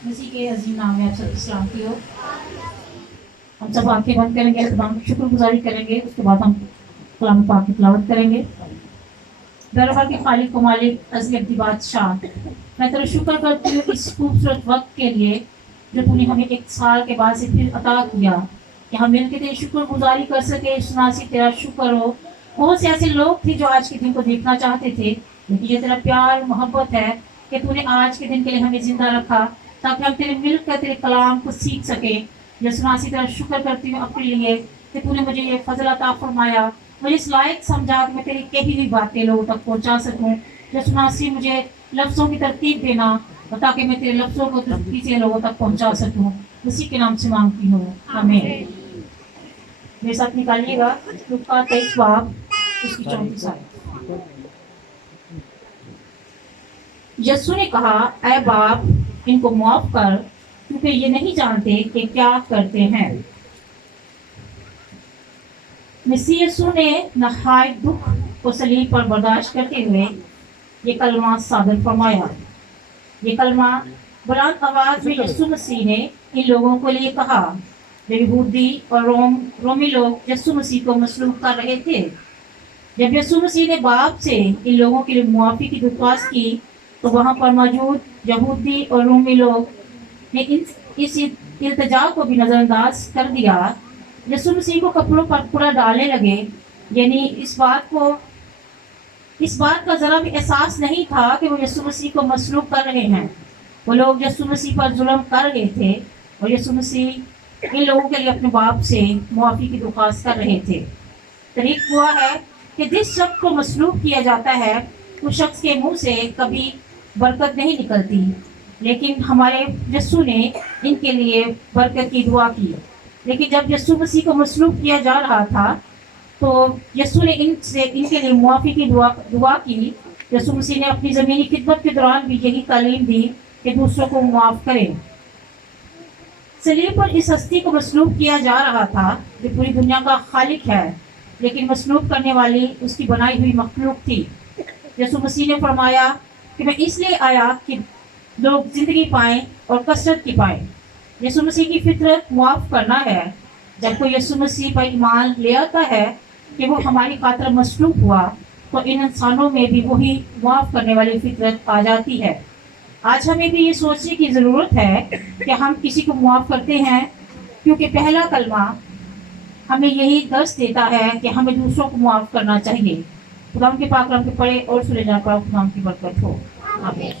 मसीह के अजीम नाम में आप सबकी सलामती हो। हम सब आंखें बंद करेंगे, खुदा की शुक्रगुजारी करेंगे, उसके बाद हम कलाम पाक की तिलावत करेंगे। दरबार के खालिक को मालिक अज़ली बादशाह, मैं तेरा शुक्र करती हूँ इस खूबसूरत वक्त के लिए जो तूने हमें एक साल के बाद से फिर अता किया कि हम मिलकर तेरी शुक्रगुजारी कर सके। सुनासी तेरा शुक्र हो। बहुत से ऐसे लोग थे जो आज के दिन को देखना चाहते थे, लेकिन ये तेरा प्यार मोहब्बत है कि तूने आज के दिन के लिए हमें जिंदा रखा ताकि हम तेरे मिलकर तेरे कलाम को सीख सके। यसुनासी तेरा शुक्र करती हूँ अपने लिए कि तूने मुझे ये फजल अता फरमाया, मुझे इस लायक समझा कि मैं तेरी कही हुई बातें लोगों तक पहुंचा सकूं। यसुनासी मुझे लफ्ज़ों की तरतीब देना ताकि मैं तेरे लफ्ज़ों को तरतीब से लोगों तक पहुंचा सकूं। उसी के नाम से मांगती हूँ, आमीन। मेरे साथ निकालिएगा लूका 23 बाब उसकी 34 आयत। यीशु ने कहा, ऐ बाप, इनको माफ कर क्योंकि ये नहीं जानते कि क्या करते हैं। मसीह यीशु ने नहायत दुख को सलीब पर बर्दाश्त करते हुए ये कलमा सादर फरमाया। ये कलमा बुलंद आवाज में यीशु मसीह ने इन लोगों के लिए कहा जो यहूदी और रोमी लोग यीशु मसीह को मसलूब कर रहे थे। जब यीशु मसीह ने बाप से इन लोगों के लिए मुआफ़ी की दरख्वास्त की तो वहाँ पर मौजूद यहूदी और रोमी लोग ने इस इल्तिजा को भी नज़रअंदाज कर दिया। यीशु मसीह को कपड़ों पर पूरा डालने लगे, यानी इस बात का ज़रा भी एहसास नहीं था कि वो यीशु मसीह को मसलूब कर रहे हैं। वो लोग यीशु मसीह पर जुल्म कर रहे थे और यीशु मसीह इन लोगों के लिए अपने बाप से मुआफ़ी की दरख्वास्त कर रहे थे। तरीक हुआ है कि जिस शख्स को मसलूब किया जाता है उस शख्स के मुंह से कभी बरकत नहीं निकलती, लेकिन हमारे यीशु ने इनके लिए बरकत की दुआ की। लेकिन जब यीशु मसीह को मसलूब किया जा रहा था तो यीशु ने इनके लिए मुआफ़ी की दुआ की। यीशु मसीह ने अपनी ज़मीनी खिदमत के दौरान भी यही तालीम दी कि दूसरों को माफ़ करें। सलीब पर इस हस्ती को मसलूब किया जा रहा था जो पूरी दुनिया का खालिक है, लेकिन मसलूब करने वाली उसकी बनाई हुई मखलूक थी। यीशु मसीह ने फरमाया कि मैं इसलिए आया कि लोग ज़िंदगी पाएं और कसरत की पाएं। यीशु मसीह की फितरत मुआफ़ करना है। जब कोई यीशु मसीह पर ईमान ले आता है कि वो हमारी खातिर मसलूब हुआ तो इन इंसानों में भी वही मुआफ़ करने वाली फितरत आ जाती है। आज हमें भी ये सोचने की ज़रूरत है कि हम किसी को मुआफ़ करते हैं, क्योंकि पहला कलमा हमें यही दर्श देता है कि हमें दूसरों को मुआफ़ करना चाहिए। खुदा के पाक रब के पढ़े और सुने जाने पर खुदा की बरकत हो, आमीन।